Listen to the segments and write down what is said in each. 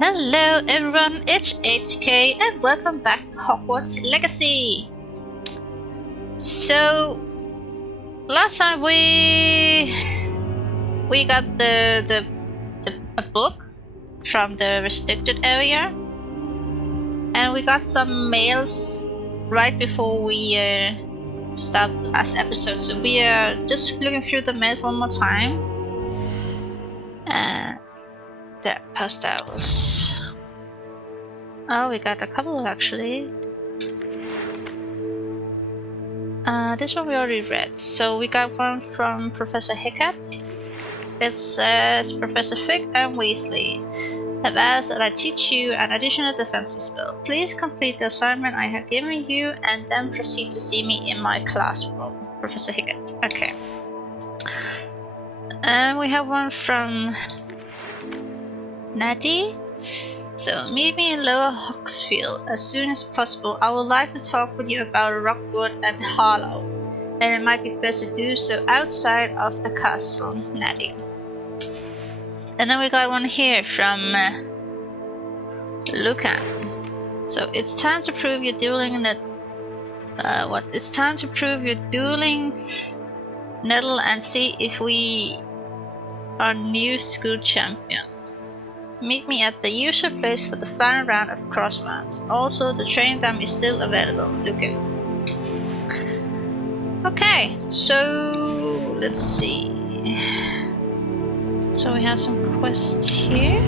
Hello everyone, it's HK and welcome back to Hogwarts Legacy! So, last time we got a book from the restricted area, and we got some mails right before we stopped last episode. So we are just looking through the mails one more time. There, post hours. Oh, we got a couple actually. This one we already read. So we got one from Professor Hiccup. It says, Professor Fig and Weasley have asked that I teach you an additional defensive spell. Please complete the assignment I have given you and then proceed to see me in my classroom. Professor Hiccup. Okay. And we have one from Natty. So, meet me in Lower Hogsfield as soon as possible. I would like to talk with you about Rockwood and Harlow, and it might be best to do so outside of the castle, Natty. And then we got one here from Lucan. So, it's time to prove you're dueling It's time to prove you're dueling Nettle and see if we are new school champion. Meet me at the usual place for the final round of crossroads. Also, the training time is still available. Okay. Okay, so let's see. So we have some quests here.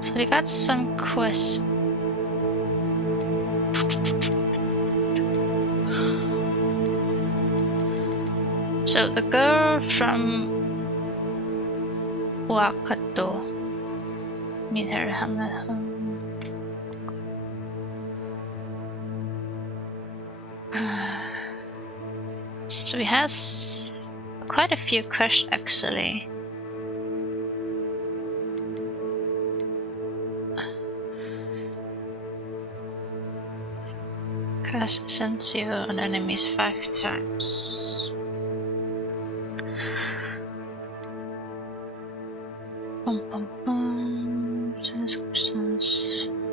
So we got some quests. So the girl from Wakato. Meet her. So he has quite a few quests actually. Cast Sensio on enemies 5 times.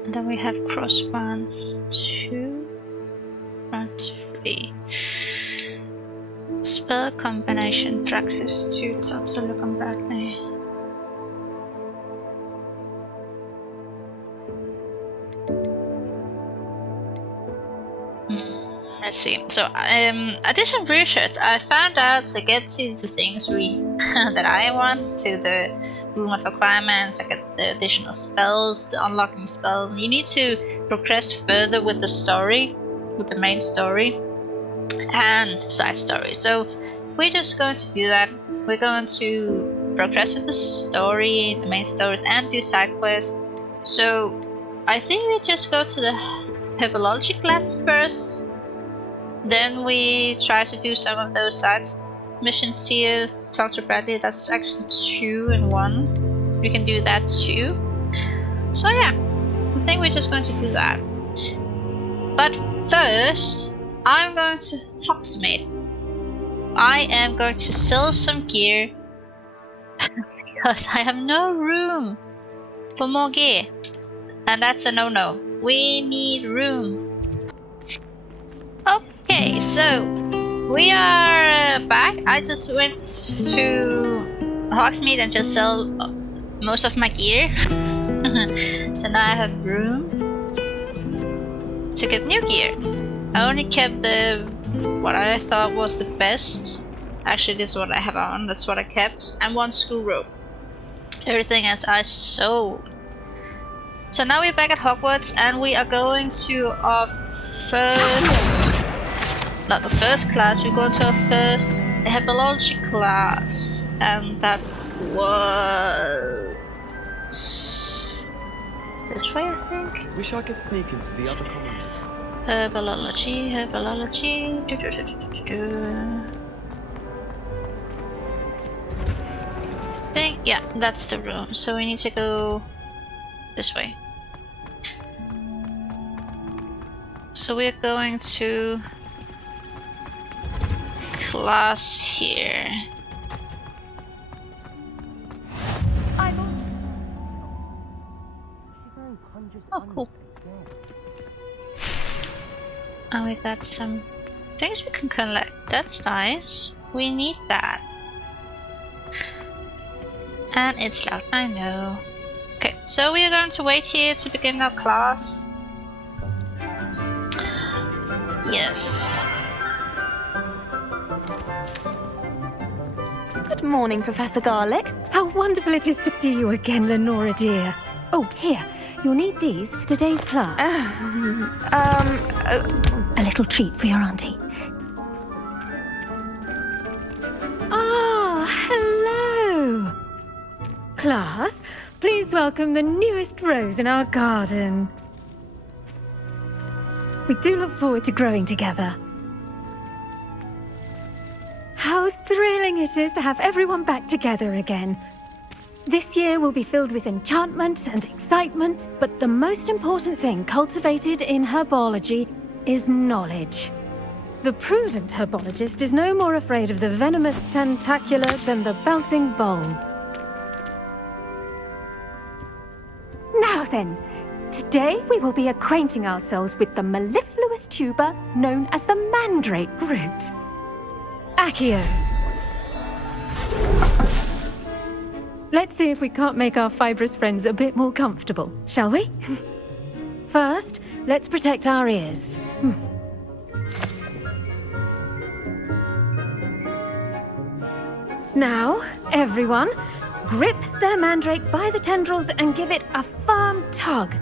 And then we have crossbands 2 and 3. Spell combination praxis 2 totally look badly. Let's see. So, additional research. I found out to get to the things that I want, to the room of requirements, I get the additional spells, the unlocking spell. You need to progress further with the story, with the main story and side story. So we're just going to do that. We're going to progress with the story, the main stories, and do side quests. So I think we just go to the Herbology class first. Then we try to do some of those side missions here. Talk to Bradley, that's actually 2 in 1. We can do that too. So yeah, I think we're just going to do that. But first, I'm going to Hogsmeade. I am going to sell some gear because I have no room for more gear. And that's a no-no. We need room. Okay, so we are back. I just went to Hogsmeade and just sell most of my gear. So now I have room to get new gear. I only kept what I thought was the best. Actually, this is what I have on. That's what I kept. And 1 school robe. Everything else I sold. So now we're back at Hogwarts and we are going to our not the first class, we're going to our first Herbology class, and that was this way, I think. Wish I could sneak into the other common. Herbology. Yeah, that's the room. So we need to go this way. So we're going to class here. Oh, cool. And we got some things we can collect. That's nice. We need that. And it's loud, I know. Okay, so we are going to wait here to begin our class. Yes. Good morning, Professor Garlick. How wonderful it is to see you again, Lenora dear. Oh, here. You'll need these for today's class. A little treat for your auntie. Ah, hello. Class, please welcome the newest rose in our garden. We do look forward to growing together. How thrilling it is to have everyone back together again. This year will be filled with enchantment and excitement, but the most important thing cultivated in herbology is knowledge. The prudent herbologist is no more afraid of the venomous tentacula than the bouncing bulb. Now then, today we will be acquainting ourselves with the mellifluous tuber known as the mandrake root. Accio. Let's see if we can't make our fibrous friends a bit more comfortable, shall we? First, let's protect our ears. Now, everyone, grip their mandrake by the tendrils and give it a firm tug.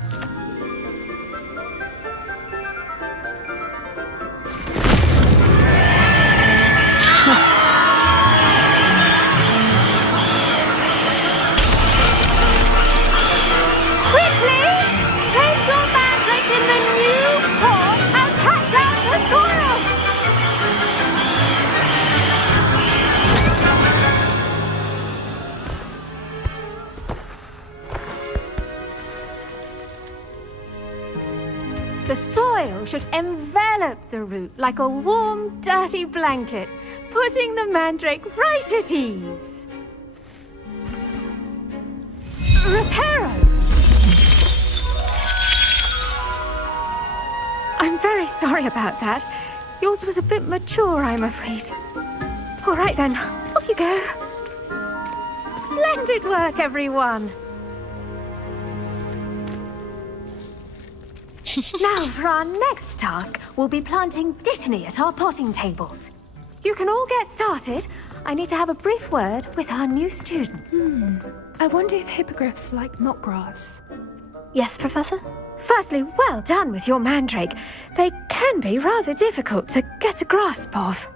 The soil should envelop the root like a warm, dirty blanket, putting the mandrake right at ease. Reparo! I'm very sorry about that. Yours was a bit mature, I'm afraid. All right then, off you go. Splendid work, everyone. Now, for our next task, we'll be planting dittany at our potting tables. You can all get started. I need to have a brief word with our new student. I wonder if hippogriffs like knotgrass. Yes, Professor? Firstly, well done with your mandrake. They can be rather difficult to get a grasp of.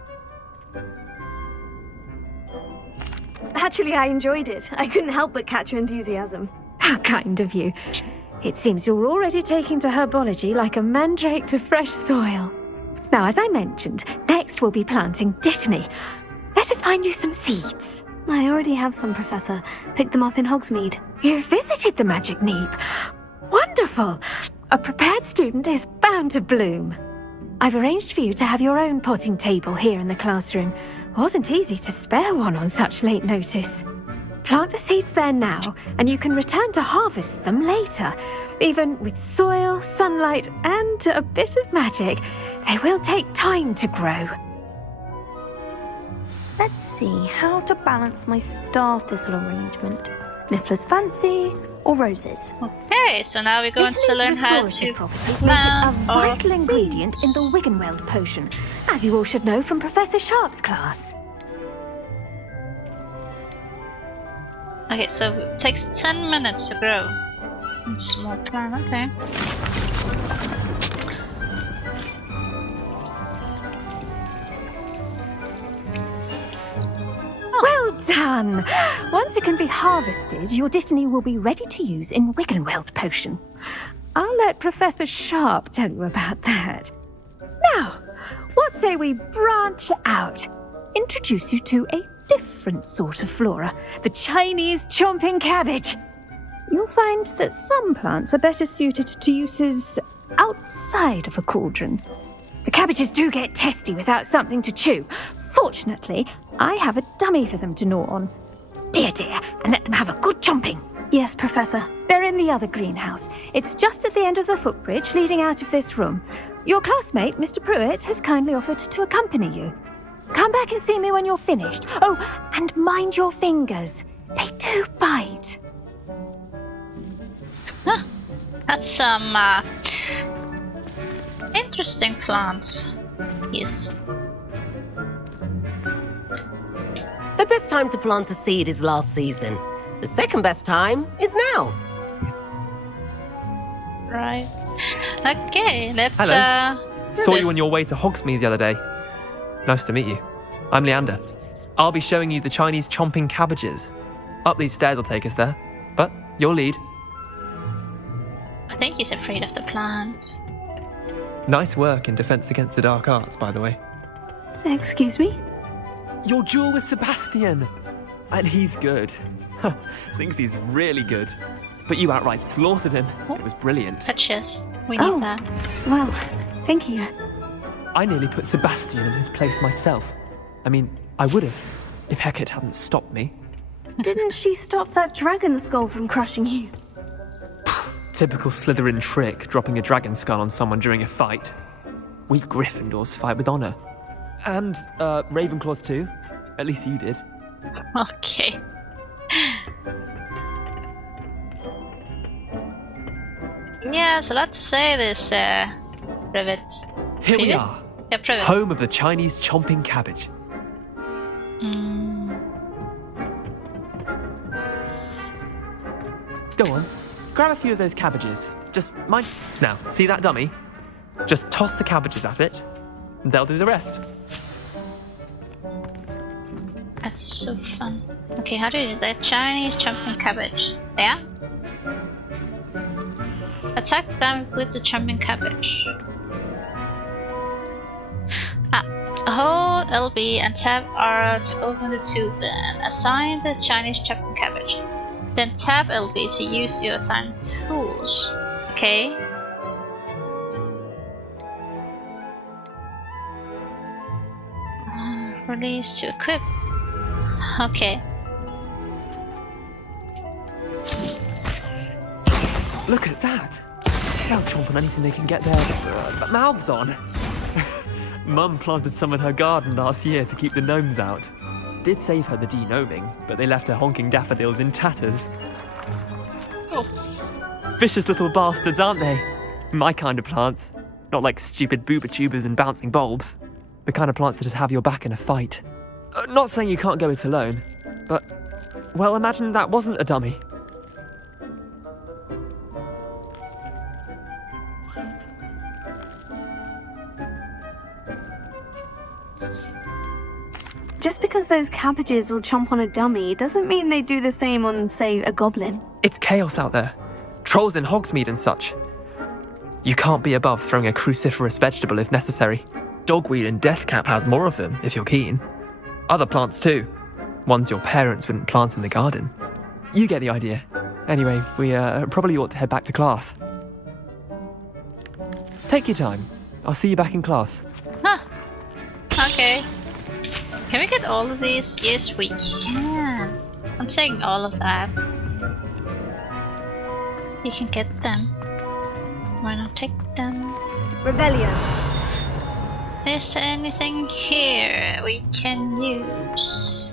Actually, I enjoyed it. I couldn't help but catch your enthusiasm. How kind of you. It seems you're already taking to herbology like a mandrake to fresh soil. Now, as I mentioned, next we'll be planting dittany. Let us find you some seeds. I already have some, Professor. Picked them up in Hogsmeade. You visited the Magic Neep. Wonderful! A prepared student is bound to bloom. I've arranged for you to have your own potting table here in the classroom. Wasn't easy to spare one on such late notice. Plant the seeds there now, and you can return to harvest them later. Even with soil, sunlight, and a bit of magic, they will take time to grow. Let's see how to balance my star thistle arrangement. Niffler's fancy or roses? Okay, so now we're going to learn how to properties make it a plant our vital ingredient in seeds. the Wiggenweld potion, as you all should know from Professor Sharp's class. Okay, so it takes 10 minutes to grow. Small plant, okay. Well done! Once it can be harvested, your dittany will be ready to use in Wiggenweld potion. I'll let Professor Sharp tell you about that. Now, what say we branch out? Introduce you to a different sort of flora, the Chinese chomping cabbage. You'll find that some plants are better suited to uses outside of a cauldron. The cabbages do get testy without something to chew. Fortunately, I have a dummy for them to gnaw on. Be a dear and let them have a good chomping. Yes, Professor. They're in the other greenhouse. It's just at the end of the footbridge leading out of this room. Your classmate, Mr. Pruitt, has kindly offered to accompany you. Come back and see me when you're finished. Oh, and mind your fingers. They do bite. Huh. That's some interesting plants. Yes. The best time to plant a seed is last season. The second best time is now. Right. Okay, let's Hello. do Saw this. you on your way to Hogsmeade the other day. Nice to meet you. I'm Leander. I'll be showing you the Chinese chomping cabbages. Up these stairs will take us there, but you'll lead. I think he's afraid of the plants. Nice work in Defense Against the Dark Arts, by the way. Excuse me? Your duel with Sebastian! And he's good. Thinks he's really good. But you outright slaughtered him. It was brilliant. Purchase. We need that. Well, thank you. I nearly put Sebastian in his place myself. I mean, I would have, if Hecate hadn't stopped me. Didn't she stop that dragon skull from crushing you? Typical Slytherin trick, dropping a dragon skull on someone during a fight. We Gryffindors fight with honor. And, Ravenclaws too. At least you did. Okay. Yeah, there's a lot to say this, Privet. Here we Privet? are. Yeah, Privet. Home of the Chinese chomping cabbage. Go on, grab a few of those cabbages. Just mind. Now, see that dummy? Just toss the cabbages at it, and they'll do the rest. That's so fun. Okay, how do you do that? Chinese jumping cabbage. Yeah? Attack them with the jumping cabbage. Hold LB and tap R to open the tube and assign the Chinese jumping cabbage. Then tap LB to use your assigned tools. Okay. Release to equip. Okay. Look at that. They'll chomp on anything they can get their mouths on. Mum planted some in her garden last year to keep the gnomes out. Did save her the de-gnoming, but they left her honking daffodils in tatters. Oh. Vicious little bastards, aren't they? My kind of plants. Not like stupid booba tubers and bouncing bulbs. The kind of plants that just have your back in a fight. Not saying you can't go it alone, but, well, imagine that wasn't a dummy. Just because those cabbages will chomp on a dummy doesn't mean they do the same on, say, a goblin. It's chaos out there. Trolls in Hogsmeade and such. You can't be above throwing a cruciferous vegetable if necessary. Dogweed and deathcap has more of them, if you're keen. Other plants too. Ones your parents wouldn't plant in the garden. You get the idea. Anyway, we probably ought to head back to class. Take your time. I'll see you back in class. Huh. Okay. Can we get all of these? Yes, we can. I'm taking all of that. You can get them. Why not take them? Revelio. Is there anything here we can use?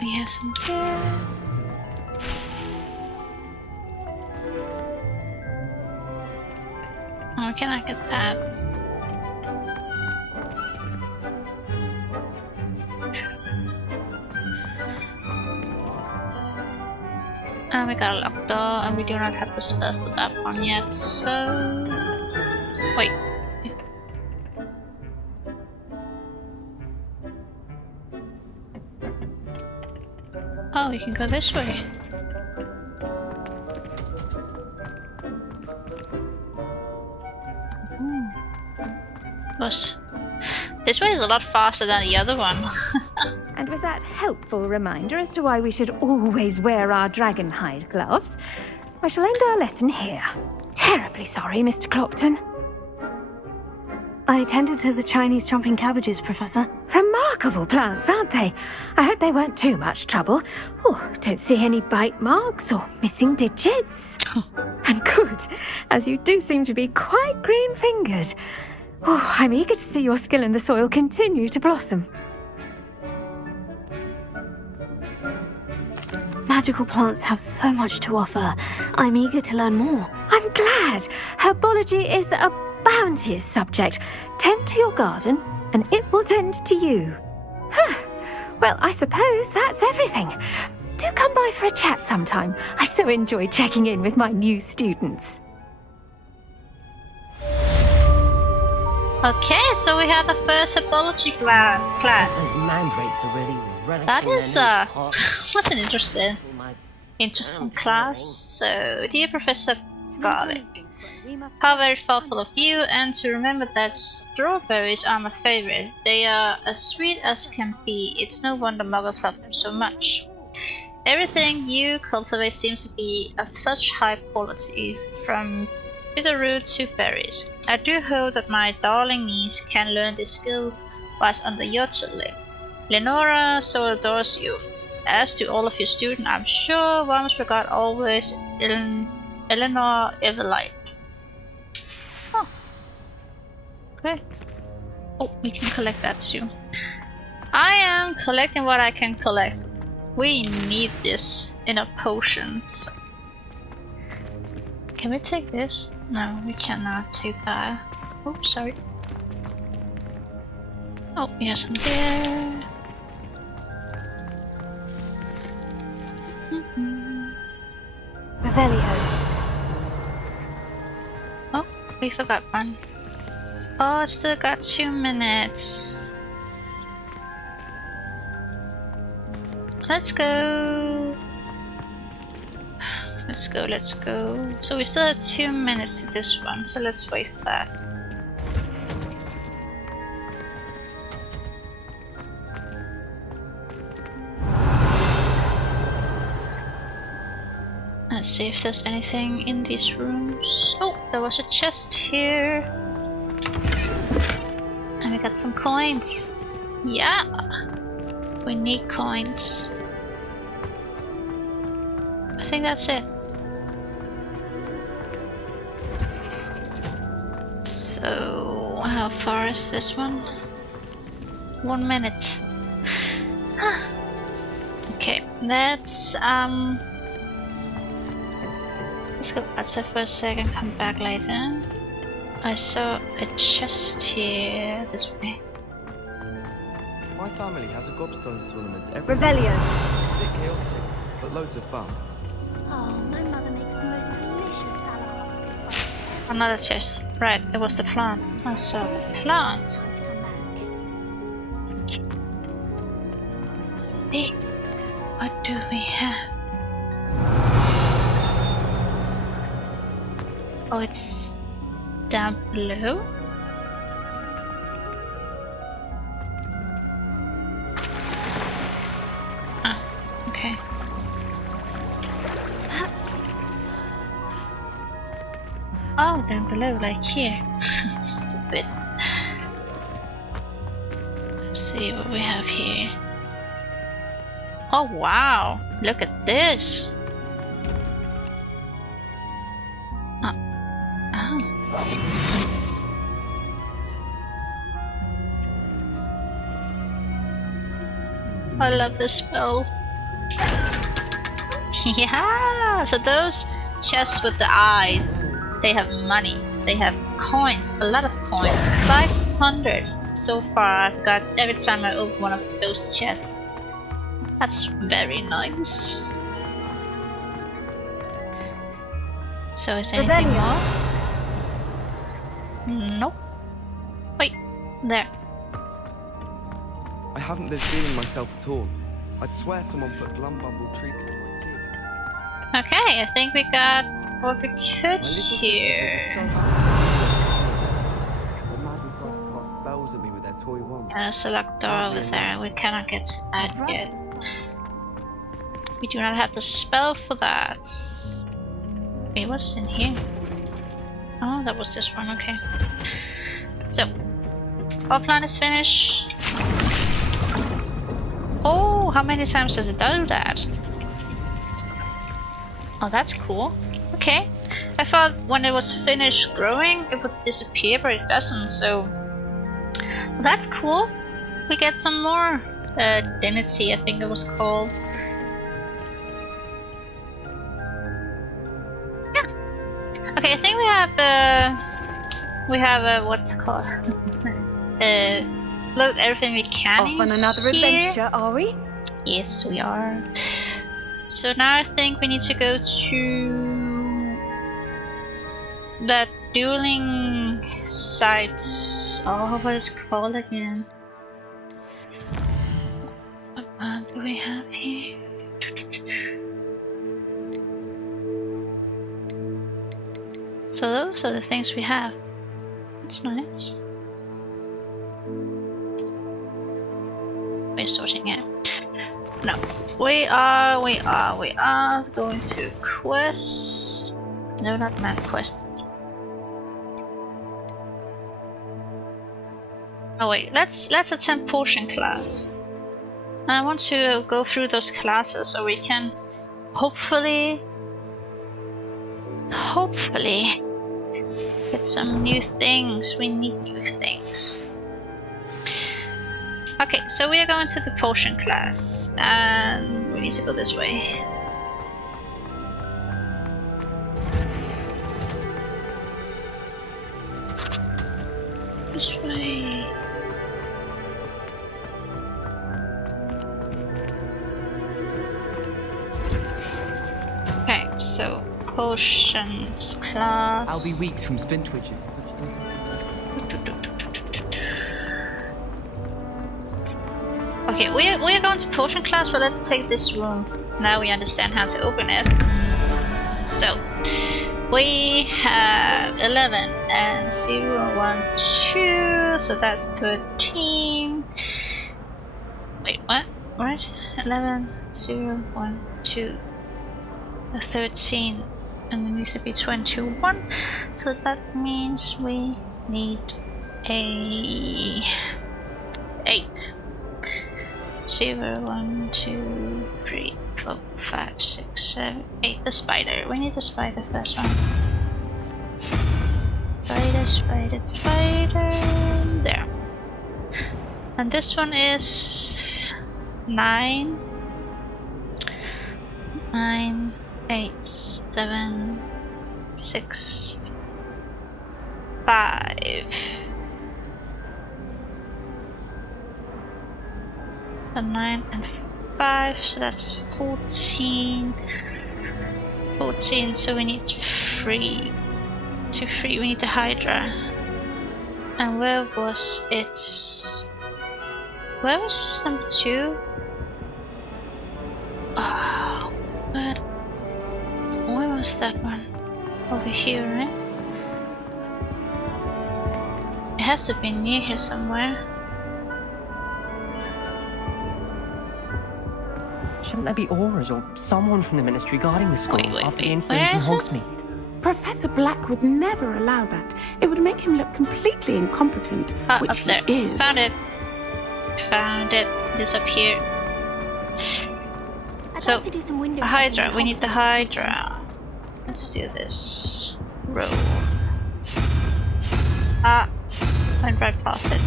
We have some here. Oh, can I get that? And we got a locked door, and we do not have the spell for that one yet, so... Wait. Oh, we can go this way. This way is a lot faster than the other one. And with that helpful reminder as to why we should always wear our dragon hide gloves, I shall end our lesson here. Terribly sorry, Mr. Clopton. I tended to the Chinese chomping cabbages, Professor. Remarkable plants, aren't they? I hope they weren't too much trouble. Oh, don't see any bite marks or missing digits. And good, as you do seem to be quite green-fingered. Oh, I'm eager to see your skill in the soil continue to blossom. Magical plants have so much to offer. I'm eager to learn more. I'm glad. Herbology is a bounteous subject. Tend to your garden, and it will tend to you. Well, I suppose that's everything. Do come by for a chat sometime. I so enjoy checking in with my new students. Okay, so we have the first herbology class. Those mandrakes are really relishing That is their new pot. was an interesting class. So, dear Professor Garlic, how very thoughtful of you, and to remember that strawberries are my favorite. They are as sweet as can be. It's no wonder muggles love them so much. Everything you cultivate seems to be of such high quality, from bitterroot to berries. I do hope that my darling niece can learn this skill whilst under your tutelage. Lenora so adores you. As to all of your students, I'm sure one must regard always Eleanor Everlight. Oh. Okay. Oh, we can collect that too. I am collecting what I can collect. We need this in a potion. So. Can we take this? No, we cannot take that. Oh, sorry. Oh, yes, I'm there. Revelio. Oh, we forgot one. Oh, I still got 2 minutes. Let's go. Let's go. So we still have 2 minutes to this one, so let's wait for that. Let's see if there's anything in these rooms. Oh, there was a chest here. And we got some coins. Yeah! We need coins. I think that's it. So, how far is this one? 1 minute. Okay, let's go outside for a second, come back later. I saw a chest here this way. My family has a gobstones tournament every Revelio. a bit chaotic, but loads of fun. Oh, my mother makes the most delicious ballad. Another chest. Right, it was the plant. I saw the plant. Hey, what do we have? Oh, it's down below? Ah, okay. Oh, down below, like here. Stupid. Let's see what we have here. Oh, wow! Look at this! I love this spell. Yeah! So those chests with the eyes, they have money. They have coins. A lot of coins. 500 so far I've got every time I open one of those chests. That's very nice. So is there anything more? Nope. Wait, there. I haven't been feeling myself at all. I'd swear someone put Glumbumble treatment in my tea. Okay, I think we got what we could here. Spells at me with their toy wand. There's a locked door over there. We cannot get to that yet. We do not have the spell for that. Wait, what's in here? Oh, that was this one. Okay. So Offline is finished. Oh, how many times does it do that? Oh, that's cool. Okay. I thought when it was finished growing, it would disappear, but it doesn't, so... Well, that's cool. We get some more Natty, I think it was called. Yeah. Okay, I think we have what's it called? Look at everything we can Off on another here. adventure, are we? Yes, we are. So now I think we need to go to that dueling site. Oh, what is it called again? What do we have here? So those are the things we have. That's nice. We're sorting it. No. We are going to quest. No, not that quest. Oh wait, let's attempt potion class. I want to go through those classes so we can hopefully get some new things. We need new things. Okay, so we are going to the potion class, and we need to go this way. This way. Okay, so potions class. I'll be weeks from spin twitching. Okay, we are going to potion class, but let's take this room. Now we understand how to open it. So, we have 11 and 0, 1, 2, so that's 13. Wait, what? What? 11, 0, 1, 2, 13, and it needs to be 21. So that means we need a 8. 0, 1, 2, 3, 4, 5, 6, 7, 8. The spider. We need the spider first one. Spider. There. And this one is 9, 8, 7, 6, 5. And 9 and 5, so that's 14. 14, so we need 3. To 3, we need the Hydra. And where was it? Where was number 2? Oh, where was that one? Over here, right? It has to be near here somewhere. Shouldn't there be auras or someone from the Ministry guarding the school after the wait. incident in Where is it? Hogsmeade? Professor Black would never allow that. It would make him look completely incompetent, which up there. he is. Found it. Found it. Disappeared. I'd So, like to do some window a Hydra. shopping We in need the Hogsmeade. Hydra. Let's do this. Roll. Ah, went right past it.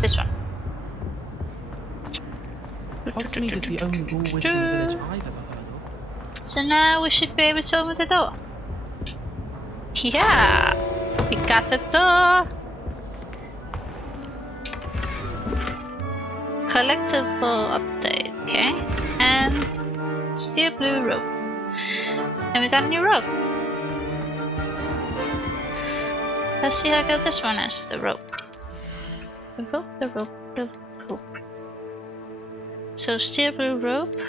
This one. Hogsmeade is the only rule wisdom village I've ever heard of. So now we should be able to open the door. Yeah, we got the door. Collectible update, okay? And steel blue rope. And we got a new rope. Let's see how good this one is. The rope. The rope. So steel blue rope.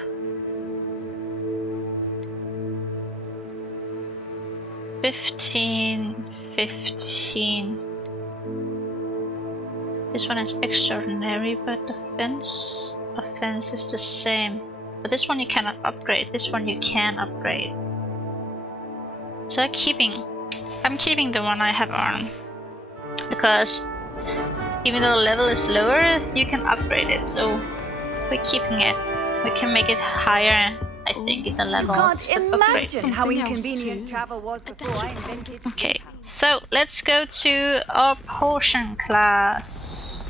15. This one is extraordinary, but offense is the same. But this one you cannot upgrade. This one you can upgrade. So I'm keeping the one I have on. because even though the level is lower, you can upgrade it. So we're keeping it. We can make it higher, I think, in the levels. Can't with upgrades. imagine how inconvenient travel was before I invented. Okay, so let's go to our potion class.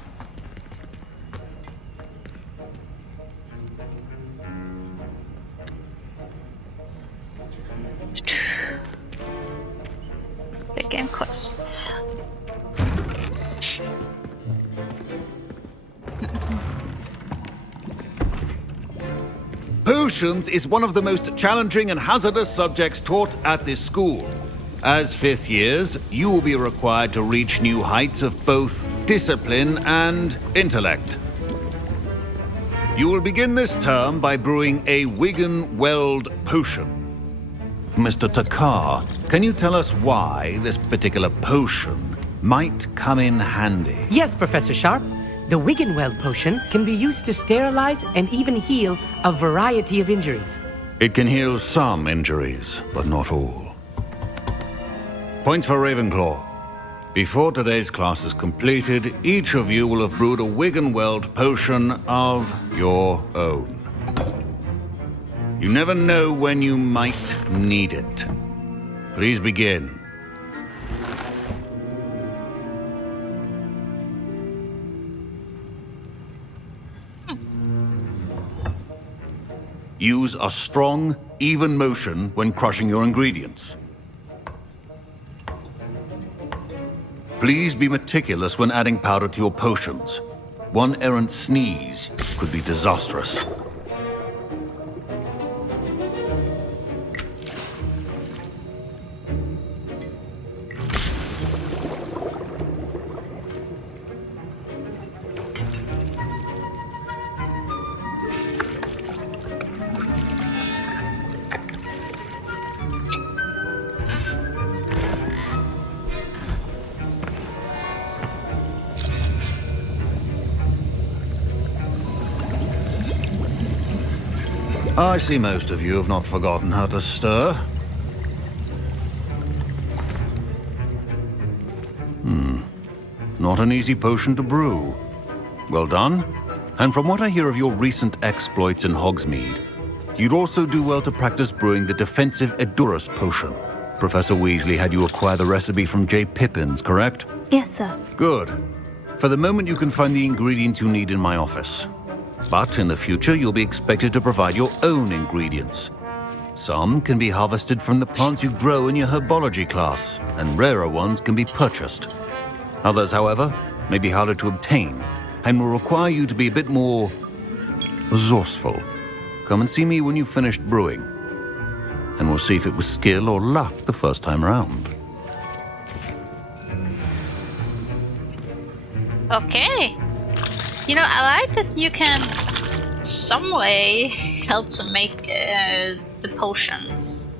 Begin quest. Potions is one of the most challenging and hazardous subjects taught at this school. As 5th years, you will be required to reach new heights of both discipline and intellect. You will begin this term by brewing a Wiggenweld potion. Mr. Takar, can you tell us why this particular potion might come in handy? Yes, Professor Sharp. The Wiggenweld potion can be used to sterilize and even heal a variety of injuries. It can heal some injuries, but not all. Points for Ravenclaw. Before today's class is completed, each of you will have brewed a Wiggenweld potion of your own. You never know when you might need it. Please begin. Use a strong, even motion when crushing your ingredients. Please be meticulous when adding powder to your potions. One errant sneeze could be disastrous. I see most of you have not forgotten how to stir. Not an easy potion to brew. Well done. And from what I hear of your recent exploits in Hogsmeade, you'd also do well to practice brewing the defensive Edurus potion. Professor Weasley had you acquire the recipe from J. Pippins, correct? Yes, sir. Good. For the moment, you can find the ingredients you need in my office. But in the future, you'll be expected to provide your own ingredients. Some can be harvested from the plants you grow in your herbology class, and rarer ones can be purchased. Others, however, may be harder to obtain, and will require you to be a bit more resourceful. Come and see me when you've finished brewing, and we'll see if it was skill or luck the first time round. Okay. You know, I like that you can some way help to make the potions.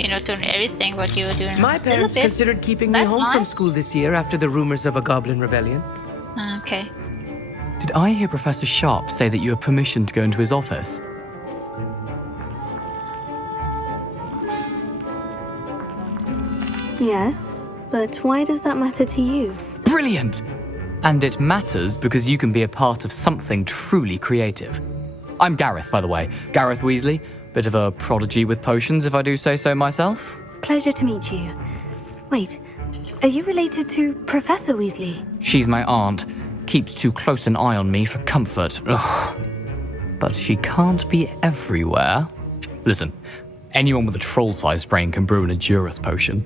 You know, doing everything what you were doing. My parents considered keeping me home from school this year after the rumors of a goblin rebellion. Okay. Did I hear Professor Sharp say that you have permission to go into his office? Yes, but why does that matter to you? Brilliant! And it matters because you can be a part of something truly creative. I'm Gareth, by the way. Gareth Weasley. Bit of a prodigy with potions, if I do say so myself. Pleasure to meet you. Wait, are you related to Professor Weasley? She's my aunt. Keeps too close an eye on me for comfort. Ugh. But she can't be everywhere. Listen, anyone with a troll-sized brain can brew an Edurus potion.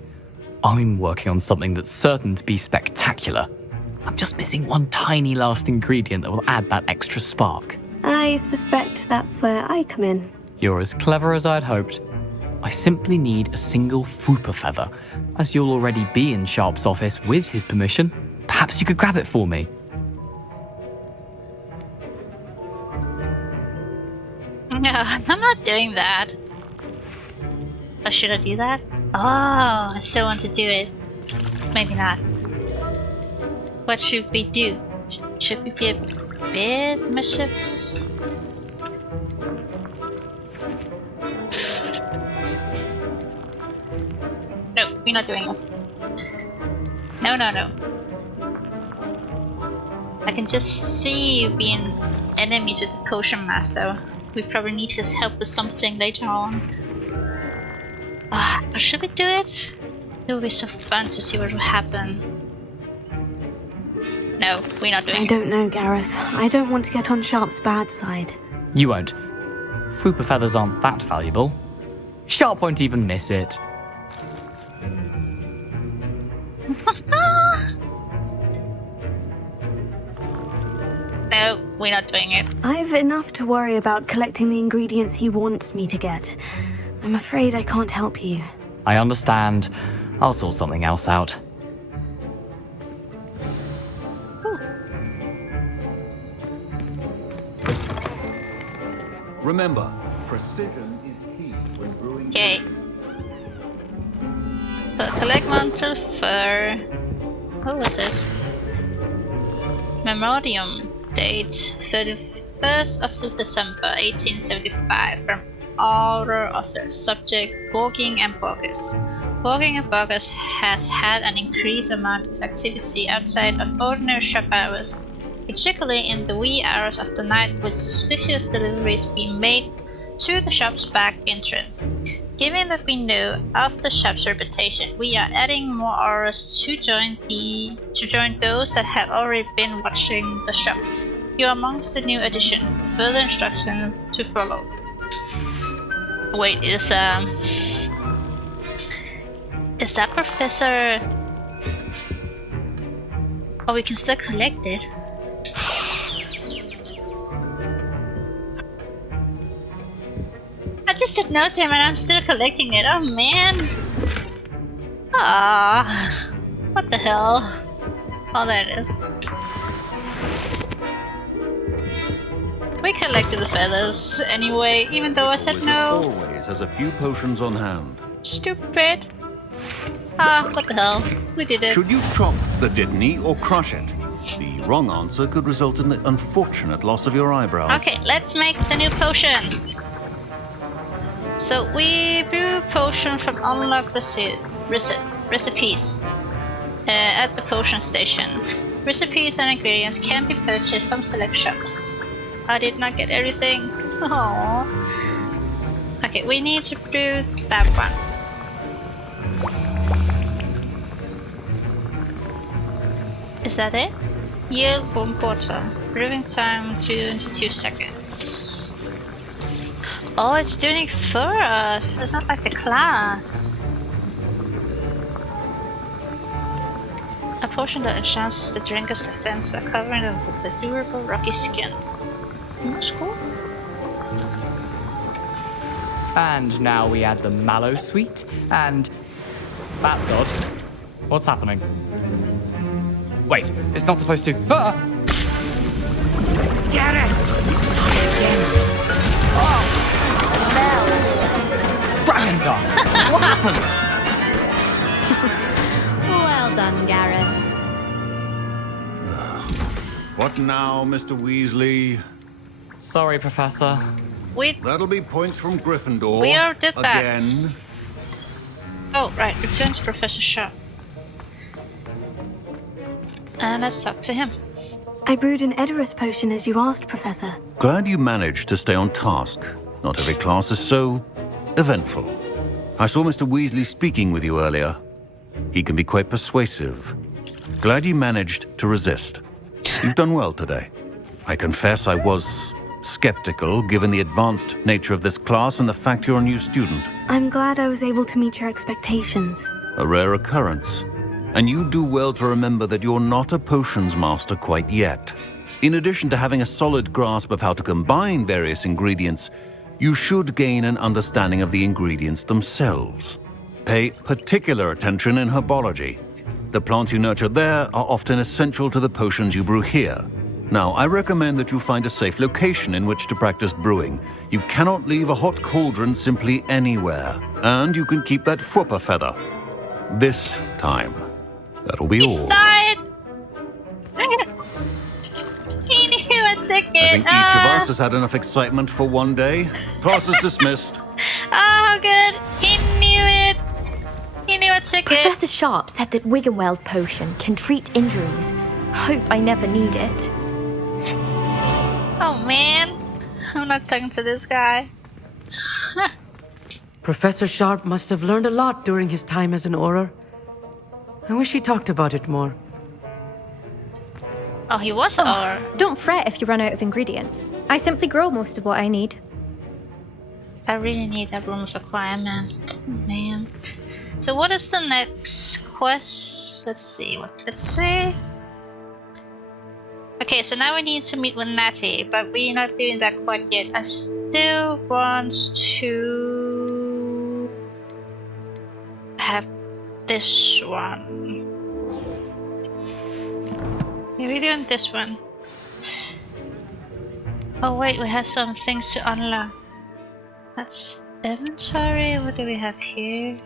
I'm working on something that's certain to be spectacular. I'm just missing one tiny last ingredient that will add that extra spark. I suspect that's where I come in. You're as clever as I'd hoped. I simply need a single Fwooper feather. As you'll already be in Sharp's office with his permission, perhaps you could grab it for me. No, I'm not doing that. Or should I do that? Oh, I still want to do it. Maybe not. What should we do? Should we be a bit mischievous? No, we're not doing it. No. I can just see you being enemies with the Potion Master. We probably need his help with something later on. But should we do it? It would be so fun to see what will happen. No, we're not doing it. I don't know, Gareth. I don't want to get on Sharp's bad side. You won't. Fupa feathers aren't that valuable. Sharp won't even miss it. No, we're not doing it. I've enough to worry about collecting the ingredients he wants me to get. I'm afraid I can't help you. I understand. I'll sort something else out. Remember, precision is key when brewing. Okay. So collect mantle fur. What was this? Memoriam. Date 31st of December 1875 from order of the subject Portkey and Burgess. Portkey and Burgess has had an increased amount of activity outside of ordinary shop hours, particularly in the wee hours of the night, with suspicious deliveries being made to the shop's back entrance. Given that we know of the shop's reputation, we are adding more hours to join those that have already been watching the shop. You are amongst the new additions. Further instruction to follow. Wait, is that Professor? Oh, we can still collect it. I just said no to him and I'm still collecting it. Oh man. Ah, what the hell? Oh, there it is. We collected the feathers anyway, even though I said no. Always has a few potions on hand. Stupid. Ah, what the hell? We did it. Should you chop the Dittany or crush it? The wrong answer could result in the unfortunate loss of your eyebrows. Okay, let's make the new potion. So we brew potion from unlocked recipes at the potion station. Recipes and ingredients can be purchased from select shops. I did not get everything. Aww. Okay, we need to brew that one. Is that it? Yield 1 bottle. Brewing time 22 seconds. Oh, it's doing it for us. It's not like the class. A potion that enhances the drinker's defense by covering them with a durable rocky skin. That's cool. And now we add the mallow sweet, and that's odd. What's happening? Wait, it's not supposed to. Ah! Get it! Dragon Dog! What happened? Well done, Gareth. What now, Mr. Weasley? Sorry, Professor. That'll be points from Gryffindor. We already did that. Again. Oh, right. Return to Professor Sharp. And let's talk to him. I brewed an Edorus potion as you asked, Professor. Glad you managed to stay on task. Not every class is so eventful. I saw Mr. Weasley speaking with you earlier. He can be quite persuasive. Glad you managed to resist. You've done well today. I confess I was skeptical, given the advanced nature of this class and the fact you're a new student. I'm glad I was able to meet your expectations. A rare occurrence. And you do well to remember that you're not a potions master quite yet. In addition to having a solid grasp of how to combine various ingredients, you should gain an understanding of the ingredients themselves. Pay particular attention in herbology. The plants you nurture there are often essential to the potions you brew here. Now, I recommend that you find a safe location in which to practice brewing. You cannot leave a hot cauldron simply anywhere. And you can keep that Fwooper feather. This time. That'll be all. Died! He knew I took it! I think each of us has had enough excitement for one day. Class is dismissed. Oh, how good! He knew it! You knew I took it. Professor Sharp said that Wiggenweld potion can treat injuries. Hope I never need it. Oh man, I'm not talking to this guy. Professor Sharp must have learned a lot during his time as an Auror. I wish he talked about it more. Oh, he was an Auror. Don't fret if you run out of ingredients. I simply grow most of what I need. I really need that room of requirement. Oh, man. So what is the next quest? Let's see. Let's see. Okay, so now we need to meet with Natty, but we're not doing that quite yet. I still want to have this one. Yeah, we're doing this one. Oh wait, we have some things to unlock. That's inventory. What do we have here?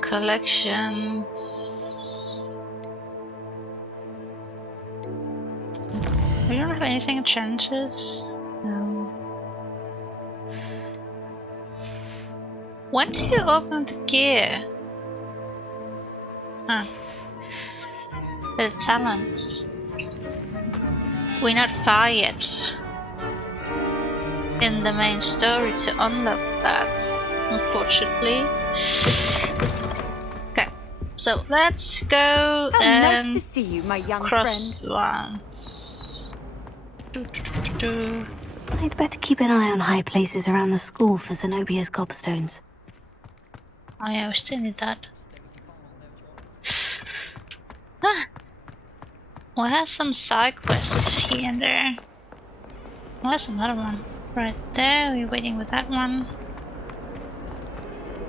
Collections. We don't have anything in challenges. No. When do you open the gear? Huh. The talents. We're not far yet in the main story to unlock that, unfortunately. Okay, so let's go and nice to see you, my young cross friend. once. I'd better keep an eye on high places around the school for Zenobia's cobstones. Oh yeah, we still need that. Ah. We'll have some side quests here and there. Oh, there's another one right there. We're waiting with that one.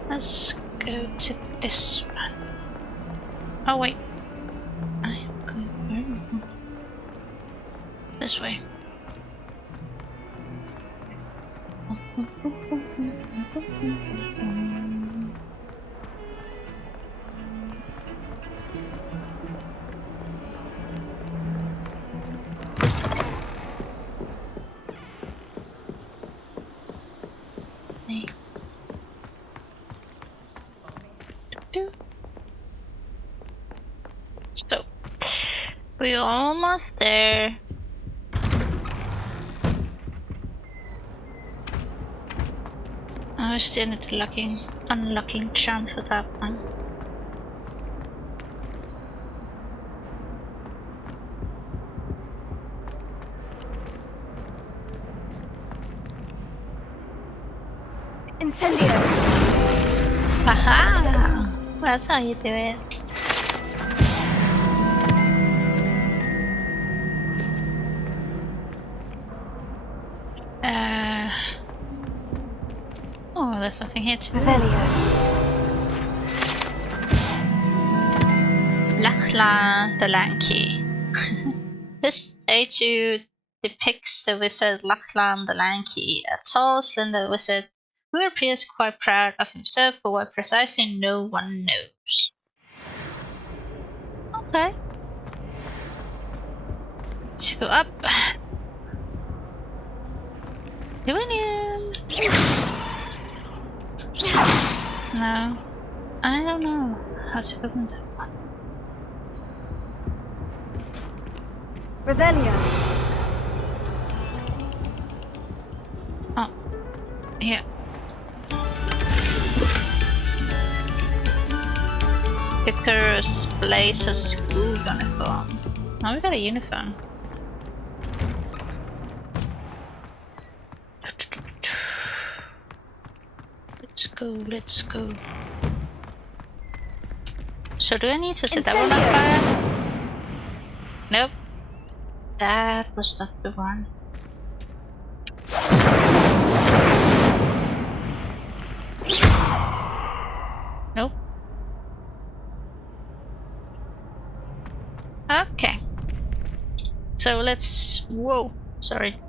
Let's go to this one. Oh wait, I am going this way. So, we're almost there. I still need the unlocking charm for that one. Incendio! Aha! That's how you do it. Oh, there's something here too. Lachlan the Lanky. This statue depicts the wizard Lachlan the Lanky, a tall, slender wizard who appears quite proud of himself for what precisely no one knows. Okay. Let's go up. Doing it. No. I don't know how to open that one. Revelio. Oh. Yeah. Icarus Blazer school uniform. Oh, we got a uniform. Let's go. So do I need to set that one on fire? Nope. That was not the one. Nope. Okay. So let's... Whoa. Sorry.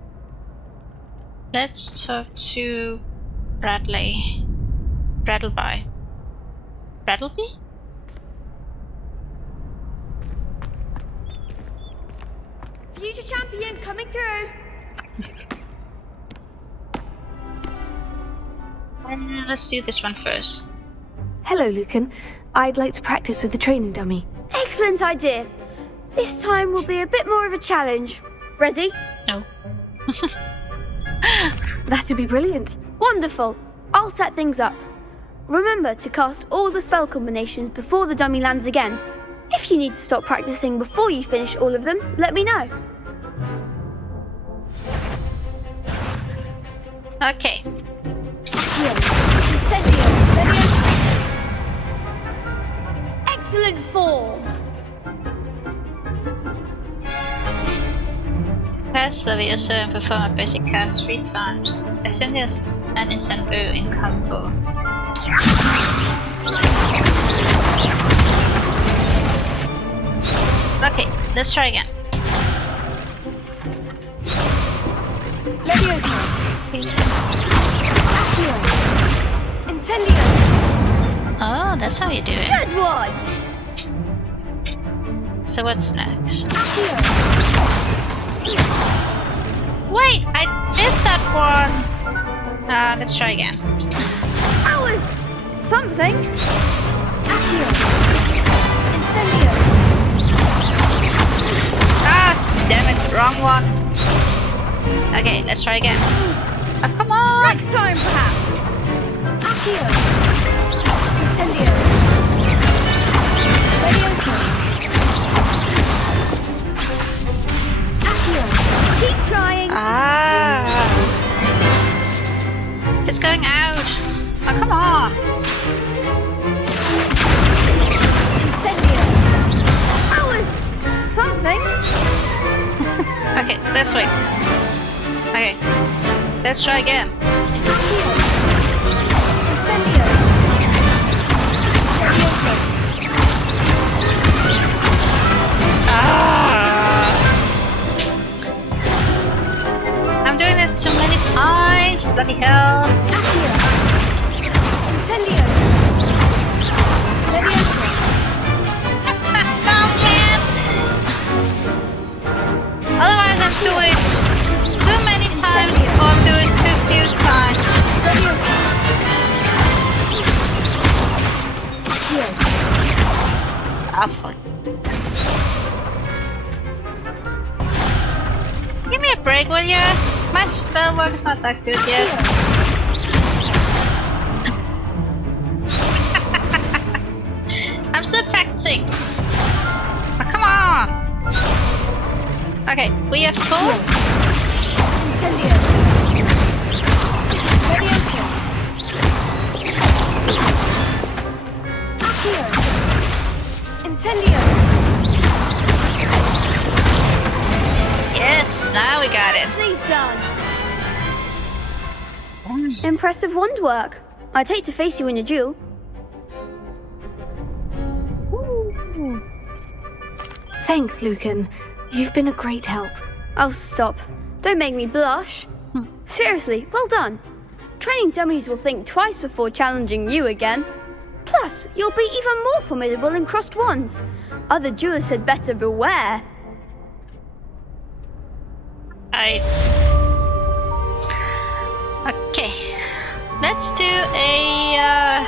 Let's talk to Bradley. Bradleby? Future champion coming through. Let's do this one first. Hello, Lucan. I'd like to practice with the training dummy. Excellent idea. This time will be a bit more of a challenge. Ready? No. That'd be brilliant. Wonderful. I'll set things up. Remember to cast all the spell combinations before the dummy lands again. If you need to stop practicing before you finish all of them, let me know. Okay. Excellent form. Cast Leviosa and perform a basic cast 3 times. Ascendius and Incendio in combo. Okay, let's try again. Leviosa. Incendio. Oh, that's how you do it. Good one. So what's next? Wait, I did that one. Let's try again. That was something. Incendio. Ah, damn it, wrong one. Okay, let's try again. Oh, come on. Next time, perhaps. Incendio. Leviosa. Keep trying. Ah. It's going out. Oh, come on. Incendio. That was something. Okay, let's wait. Okay, let's try again. Incendio. I'm doing this too many times. Bloody hell. Incendio. Leviosa. Oh man. Otherwise I'm doing it too many times or I'm doing too few times. Ah, fuck. Give me a break, will ya? My spell work is not that good yet. I'm still practicing. Oh, come on. Okay, we have 4. Incendio. Leviosa. Incendio. Yes, now we got it. Nicely done. Impressive wand work. I'd hate to face you in a duel. Thanks, Lucan. You've been a great help. Oh, stop. Don't make me blush. Seriously, well done. Training dummies will think twice before challenging you again. Plus, you'll be even more formidable in crossed wands. Other duelists had better beware. Okay. Let's do a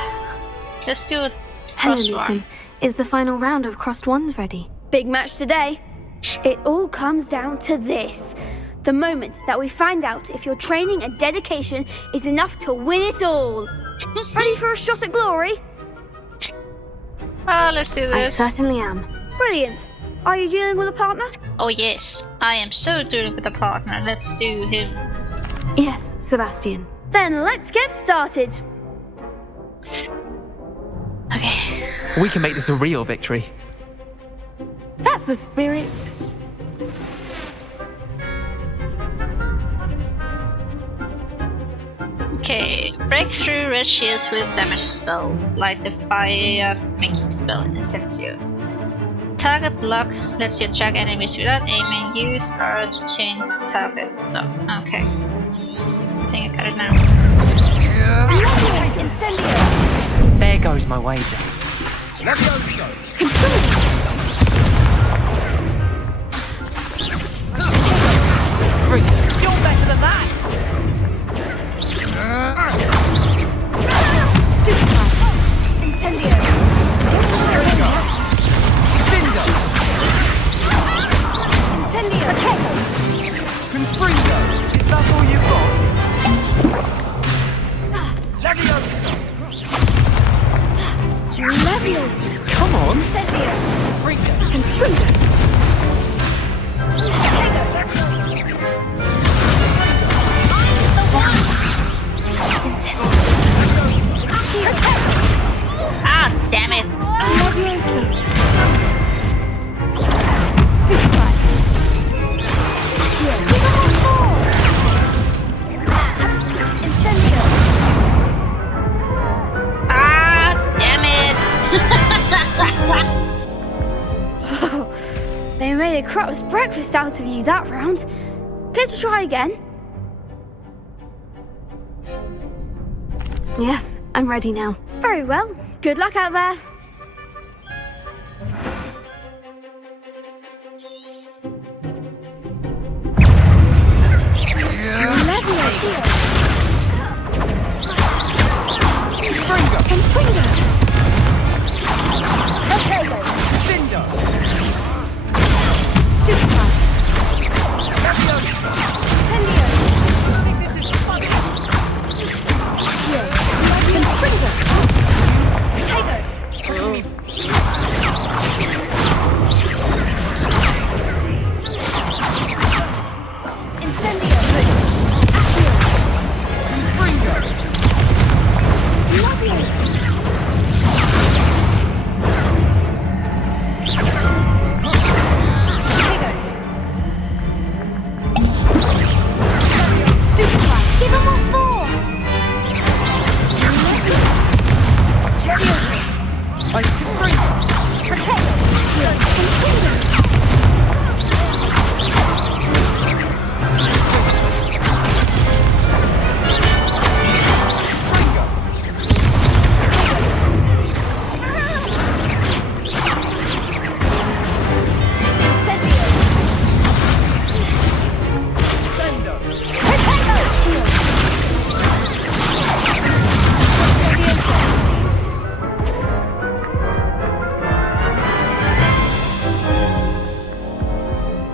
Hello, cross Lucan. one. Is the final round of crossed wands ready? Big match today. It all comes down to this. The moment that we find out if your training and dedication is enough to win it all. Ready for a shot at glory? Let's do this. I certainly am. Brilliant. Are you dealing with a partner? Oh yes, I am so dealing with a partner. Let's do him. Yes, Sebastian. Then let's get started. Okay. We can make this a real victory. That's the spirit. Okay. Break through red shields with damage spells, like the fire making spell Incendio. Target lock lets you attack enemies without aiming. Use R to change target lock. Okay. I think I got it now. There goes my wager. a crap's breakfast out of you that round. Care to try again? Yes, I'm ready now. Very well. Good luck out there.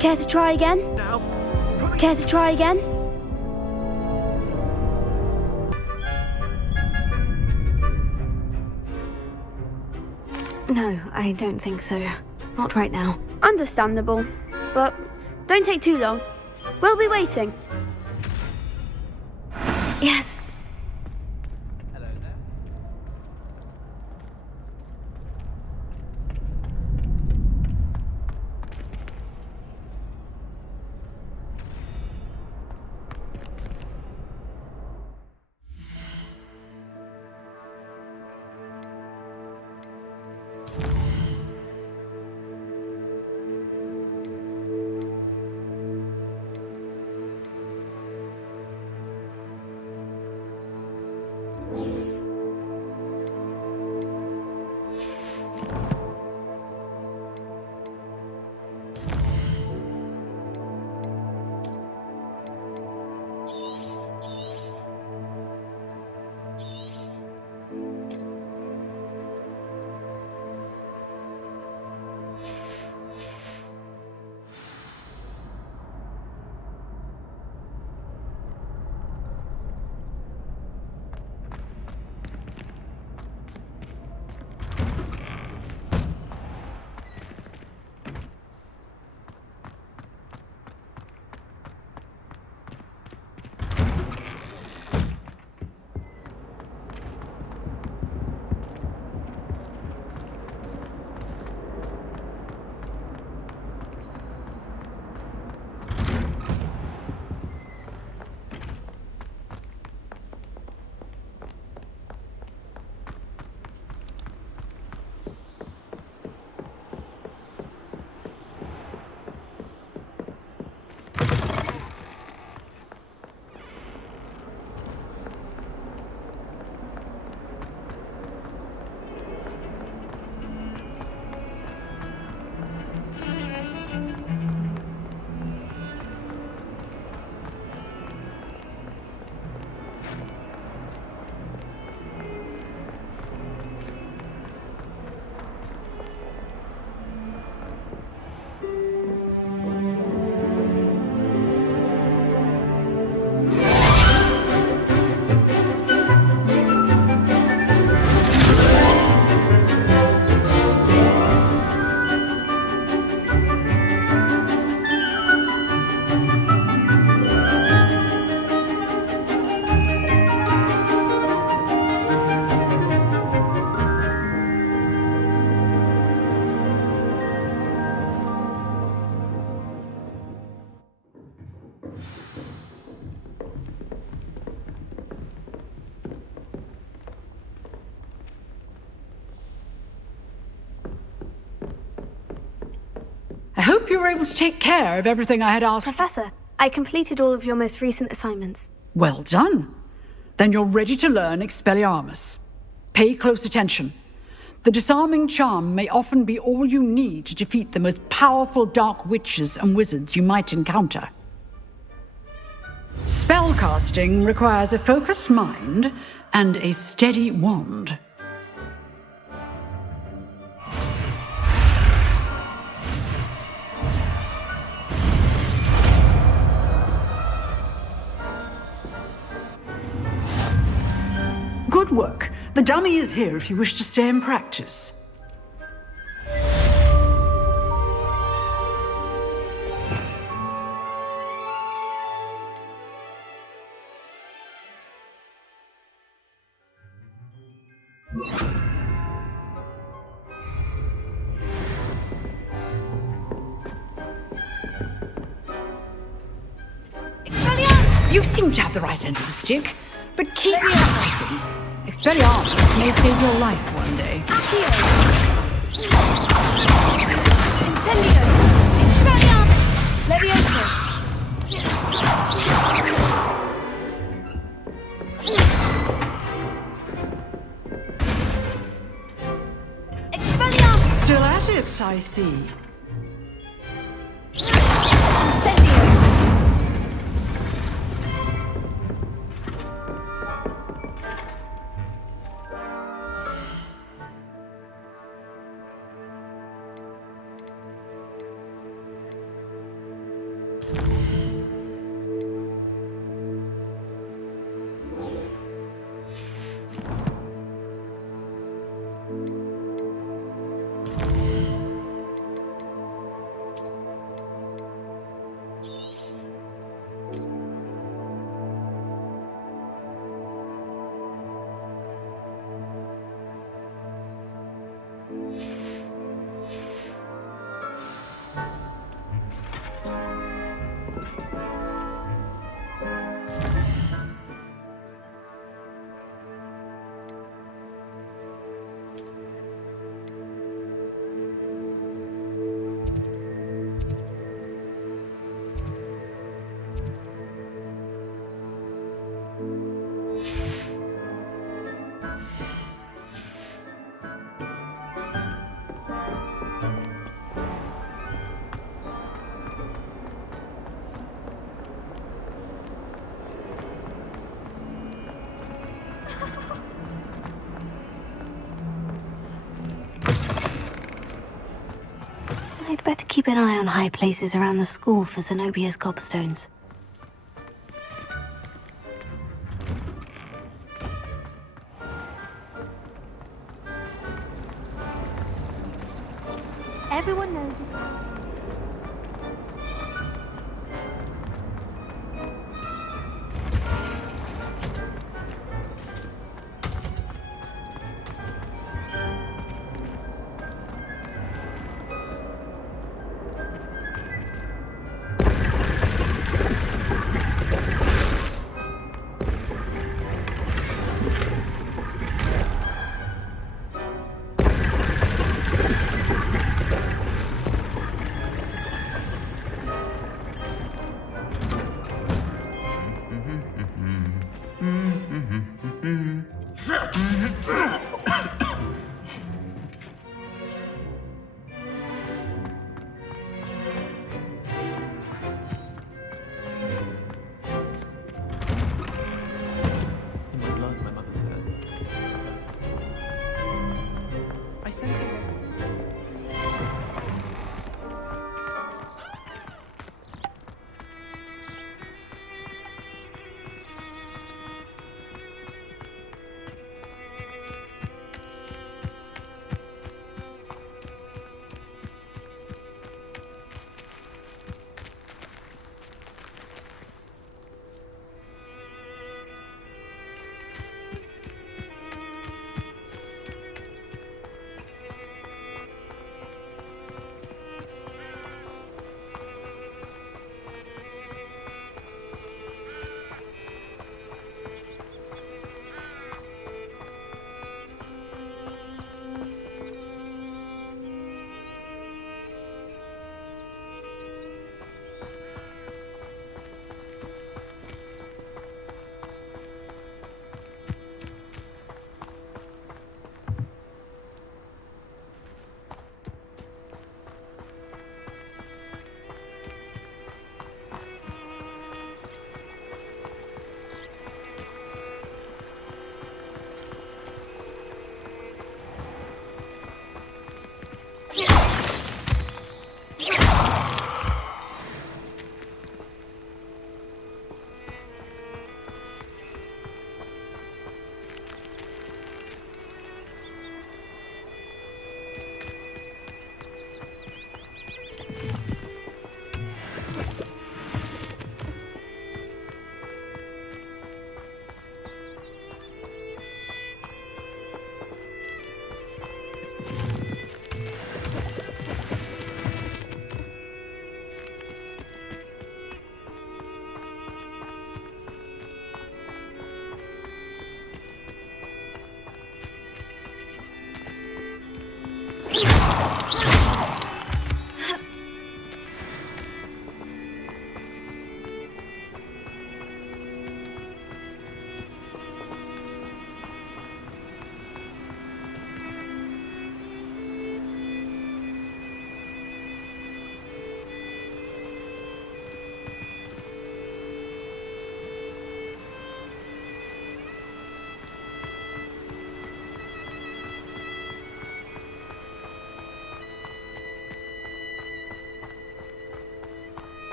Care to try again? Care to try again? No, I don't think so. Not right now. Understandable, but don't take too long. We'll be waiting. Yes. hope you were able to take care of everything I had asked. Professor, I completed all of your most recent assignments. Well done. Then you're ready to learn Expelliarmus. Pay close attention. The disarming charm may often be all you need to defeat the most powerful dark witches and wizards you might encounter. Spellcasting requires a focused mind and a steady wand. Good work. The dummy is here if you wish to stay and practice. You seem to have the right end of the stick, but keep realizing, Expelliarmus may save your life one day. Incendio! Expelliarmus! Levioso! Expelliarmus! Still at it, I see. Incendio! I'd better keep an eye on high places around the school for Zenobia's gobstones. Everyone knows it.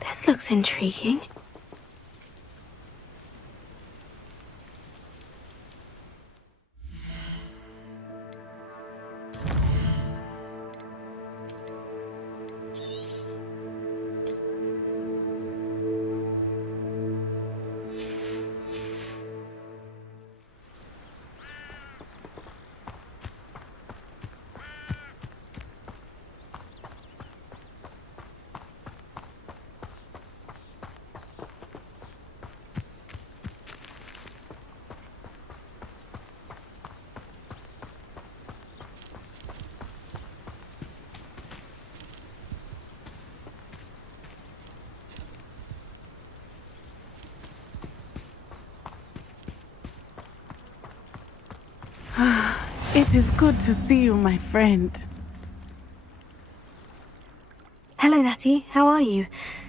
This looks intriguing. It is good to see you, my friend. Hello, Natty. How are you?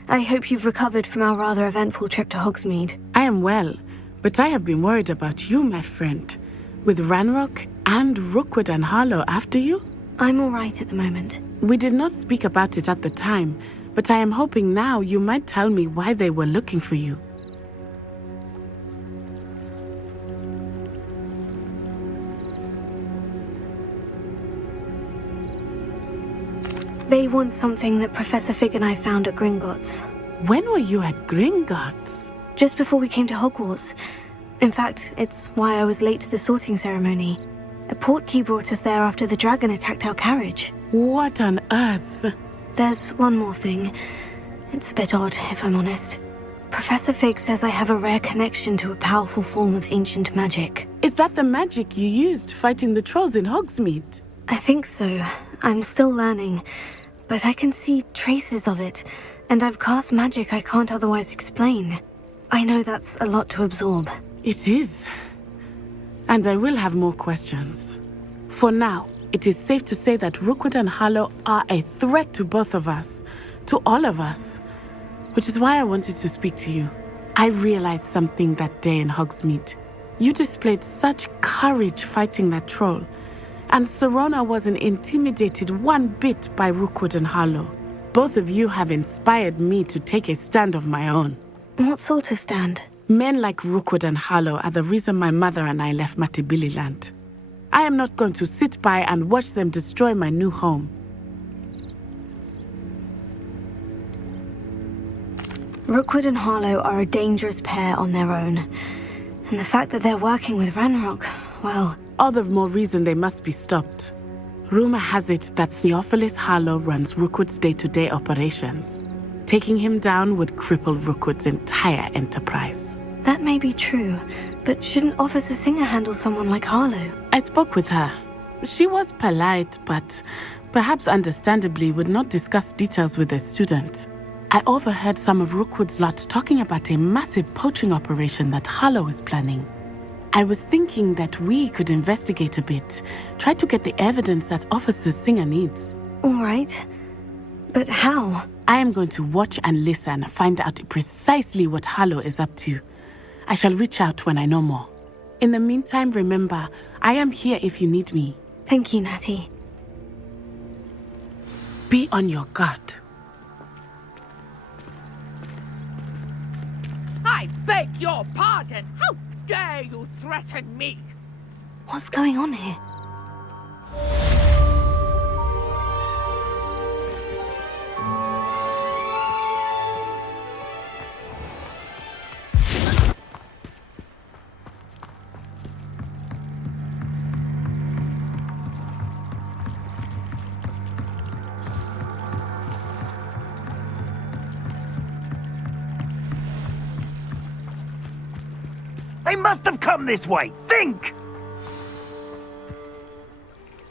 I hope you've recovered from our rather eventful trip to Hogsmeade. I am well, but I have been worried about you, my friend. With Ranrock and Rookwood and Harlow after you? I'm all right at the moment. We did not speak about it at the time, but I am hoping now you might tell me why they were looking for you. They want something that Professor Fig and I found at Gringotts. When were you at Gringotts? Just before we came to Hogwarts. In fact, it's why I was late to the sorting ceremony. A Portkey brought us there after the dragon attacked our carriage. What on earth? There's one more thing. It's a bit odd, if I'm honest. Professor Fig says I have a rare connection to a powerful form of ancient magic. Is that the magic you used fighting the trolls in Hogsmeade? I think so. I'm still learning, but I can see traces of it, and I've cast magic I can't otherwise explain. I know that's a lot to absorb. It is. And I will have more questions. For now, it is safe to say that Rookwood and Harlow are a threat to both of us, to all of us, which is why I wanted to speak to you. I realized something that day in Hogsmeade. You displayed such courage fighting that troll, and Serona wasn't intimidated one bit by Rookwood and Harlow. Both of you have inspired me to take a stand of my own. What sort of stand? Men like Rookwood and Harlow are the reason my mother and I left Matabeleland. I am not going to sit by and watch them destroy my new home. Rookwood and Harlow are a dangerous pair on their own. And the fact that they're working with Ranrock, well... All the more reason they must be stopped. Rumor has it that Theophilus Harlow runs Rookwood's day-to-day operations. Taking him down would cripple Rookwood's entire enterprise. That may be true, but shouldn't Officer Singer handle someone like Harlow? I spoke with her. She was polite, but perhaps understandably would not discuss details with a student. I overheard some of Rookwood's lot talking about a massive poaching operation that Harlow is planning. I was thinking that we could investigate a bit, try to get the evidence that Officer Singer needs. All right. But how? I am going to watch and listen, find out precisely what Harlow is up to. I shall reach out when I know more. In the meantime, remember, I am here if you need me. Thank you, Natty. Be on your guard. I beg your pardon! How dare you threaten me? What's going on here? They must have come this way. Think!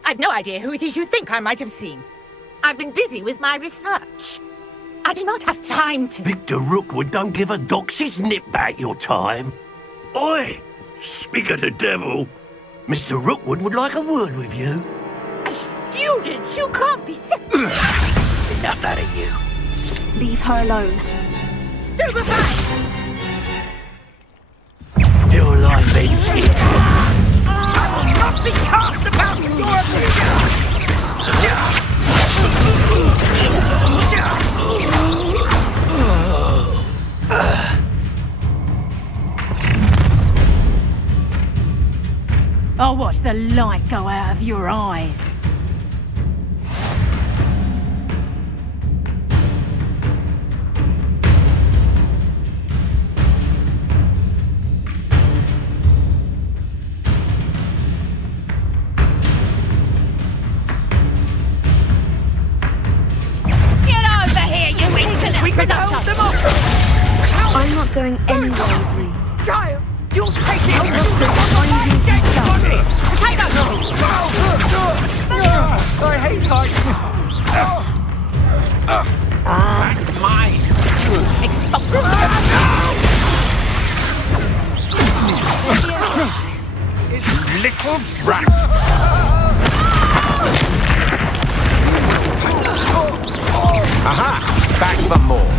I've no idea who it is you think I might have seen. I've been busy with my research. I do not have time to... Victor Rookwood don't give a doxy's nip back your time. Oi! Speak of the devil. Mr. Rookwood would like a word with you. A student? You can't be sick. Enough out of you. Leave her alone. Stupefy! Your life ends here. I will not be cast about I'll watch the light go out of your eyes. I'm not going anywhere with you. Child, you'll take it! I hate heights! That's mine! Little brat! Aha! Back for more!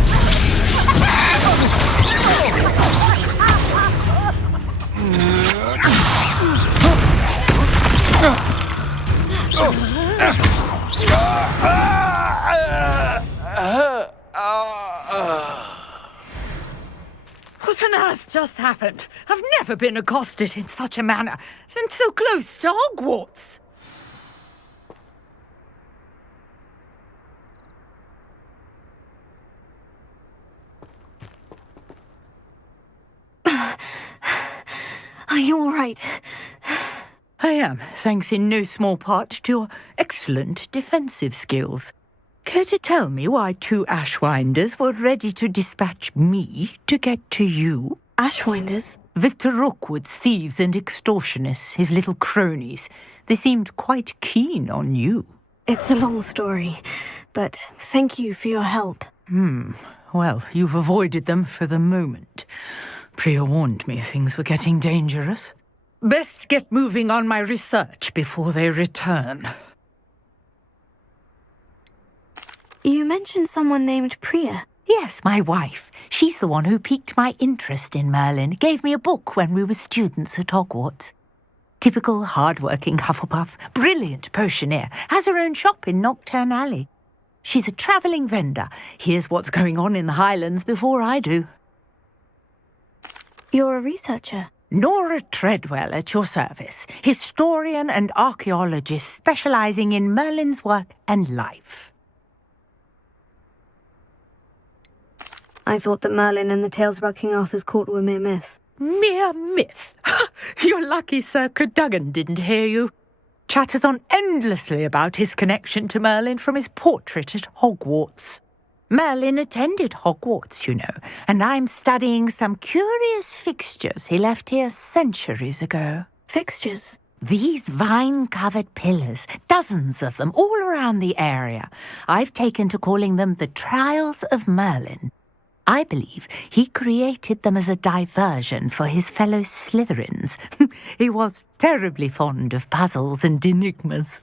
What on earth just happened? I've never been accosted in such a manner, and so close to Hogwarts. Are you all right? I am, thanks in no small part to your excellent defensive skills. Care to tell me why 2 Ashwinders were ready to dispatch me to get to you? Ashwinders? Victor Rookwood's thieves and extortionists, his little cronies. They seemed quite keen on you. It's a long story, but thank you for your help. Well, you've avoided them for the moment. Priya warned me things were getting dangerous. Best get moving on my research before they return. You mentioned someone named Priya. Yes, my wife. She's the one who piqued my interest in Merlin. Gave me a book when we were students at Hogwarts. Typical hard-working Hufflepuff, brilliant potioneer, has her own shop in Nocturne Alley. She's a travelling vendor. Hears what's going on in the Highlands before I do. You're a researcher? Nora Treadwell at your service, historian and archaeologist specializing in Merlin's work and life. I thought that Merlin and the tales about King Arthur's court were mere myth. Mere myth? You're lucky Sir Cadogan didn't hear you. Chatters on endlessly about his connection to Merlin from his portrait at Hogwarts. Merlin attended Hogwarts, you know, and I'm studying some curious fixtures he left here centuries ago. Fixtures? These vine-covered pillars, dozens of them, all around the area. I've taken to calling them the Trials of Merlin. I believe he created them as a diversion for his fellow Slytherins. He was terribly fond of puzzles and enigmas.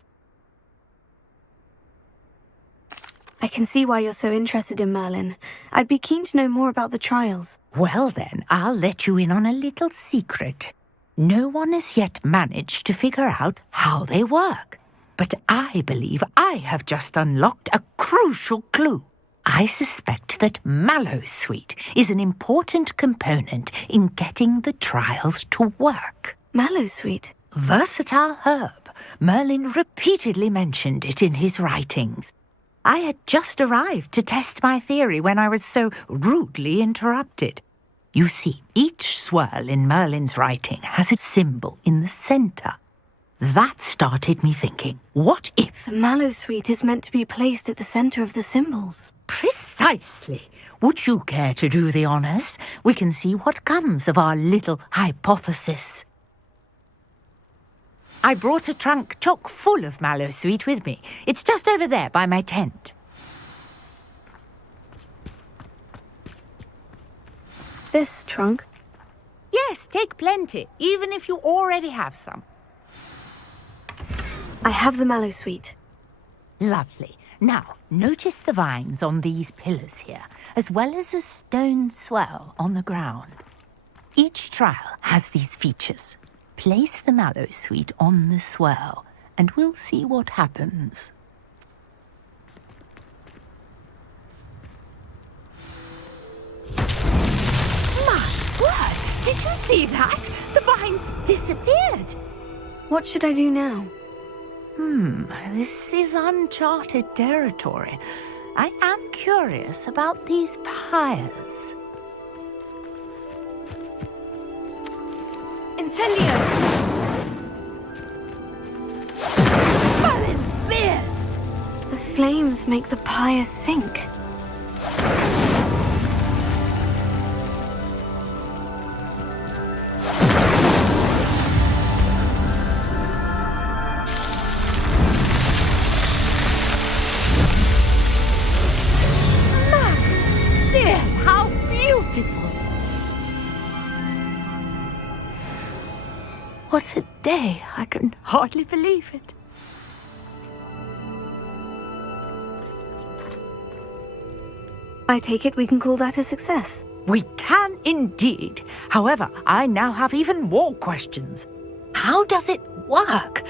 I can see why you're so interested in Merlin. I'd be keen to know more about the trials. Well then, I'll let you in on a little secret. No one has yet managed to figure out how they work. But I believe I have just unlocked a crucial clue. I suspect that Mallowsweet is an important component in getting the trials to work. Mallowsweet? Versatile herb. Merlin repeatedly mentioned it in his writings. I had just arrived to test my theory when I was so rudely interrupted. You see, each swirl in Merlin's writing has a symbol in the centre. That started me thinking, what if... The Mallowsweet is meant to be placed at the centre of the symbols. Precisely. Would you care to do the honours? We can see what comes of our little hypothesis. I brought a trunk chock full of Mallowsweet with me. It's just over there by my tent. This trunk? Yes, take plenty, even if you already have some. I have the Mallowsweet. Lovely. Now, notice the vines on these pillars here, as well as a stone swell on the ground. Each trial has these features. Place the Mallowsweet on the swirl, and we'll see what happens. My word! Did you see that? The vines disappeared! What should I do now? This is uncharted territory. I am curious about these pyres. Incendio! Merlin's beard! The flames make the pyre sink. What a day! I can hardly believe it. I take it we can call that a success. We can indeed. However, I now have even more questions. How does it work?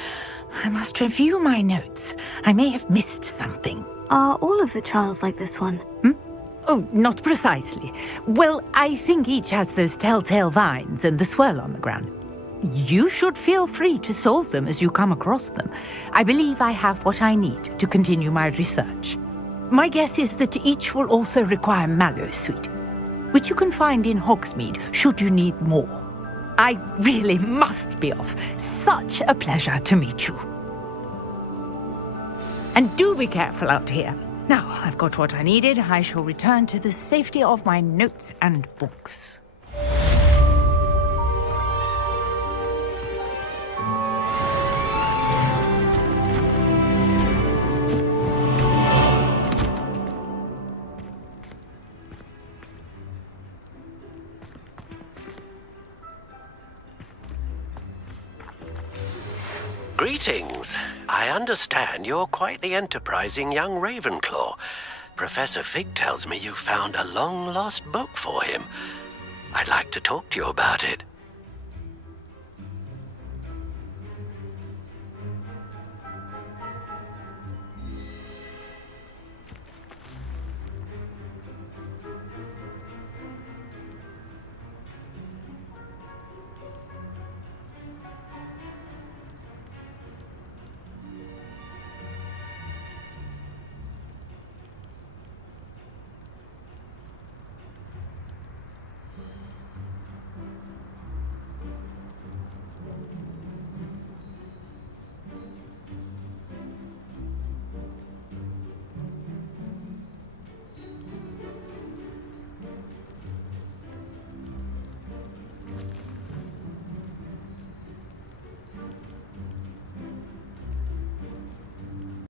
I must review my notes. I may have missed something. Are all of the trials like this one? Oh, not precisely. Well, I think each has those telltale vines and the swirl on the ground. You should feel free to solve them as you come across them. I believe I have what I need to continue my research. My guess is that each will also require Mallowsweet, which you can find in Hogsmeade should you need more. I really must be off. Such a pleasure to meet you. And do be careful out here. Now I've got what I needed, I shall return to the safety of my notes and books. Greetings. I understand you're quite the enterprising young Ravenclaw. Professor Fig tells me you found a long-lost book for him. I'd like to talk to you about it.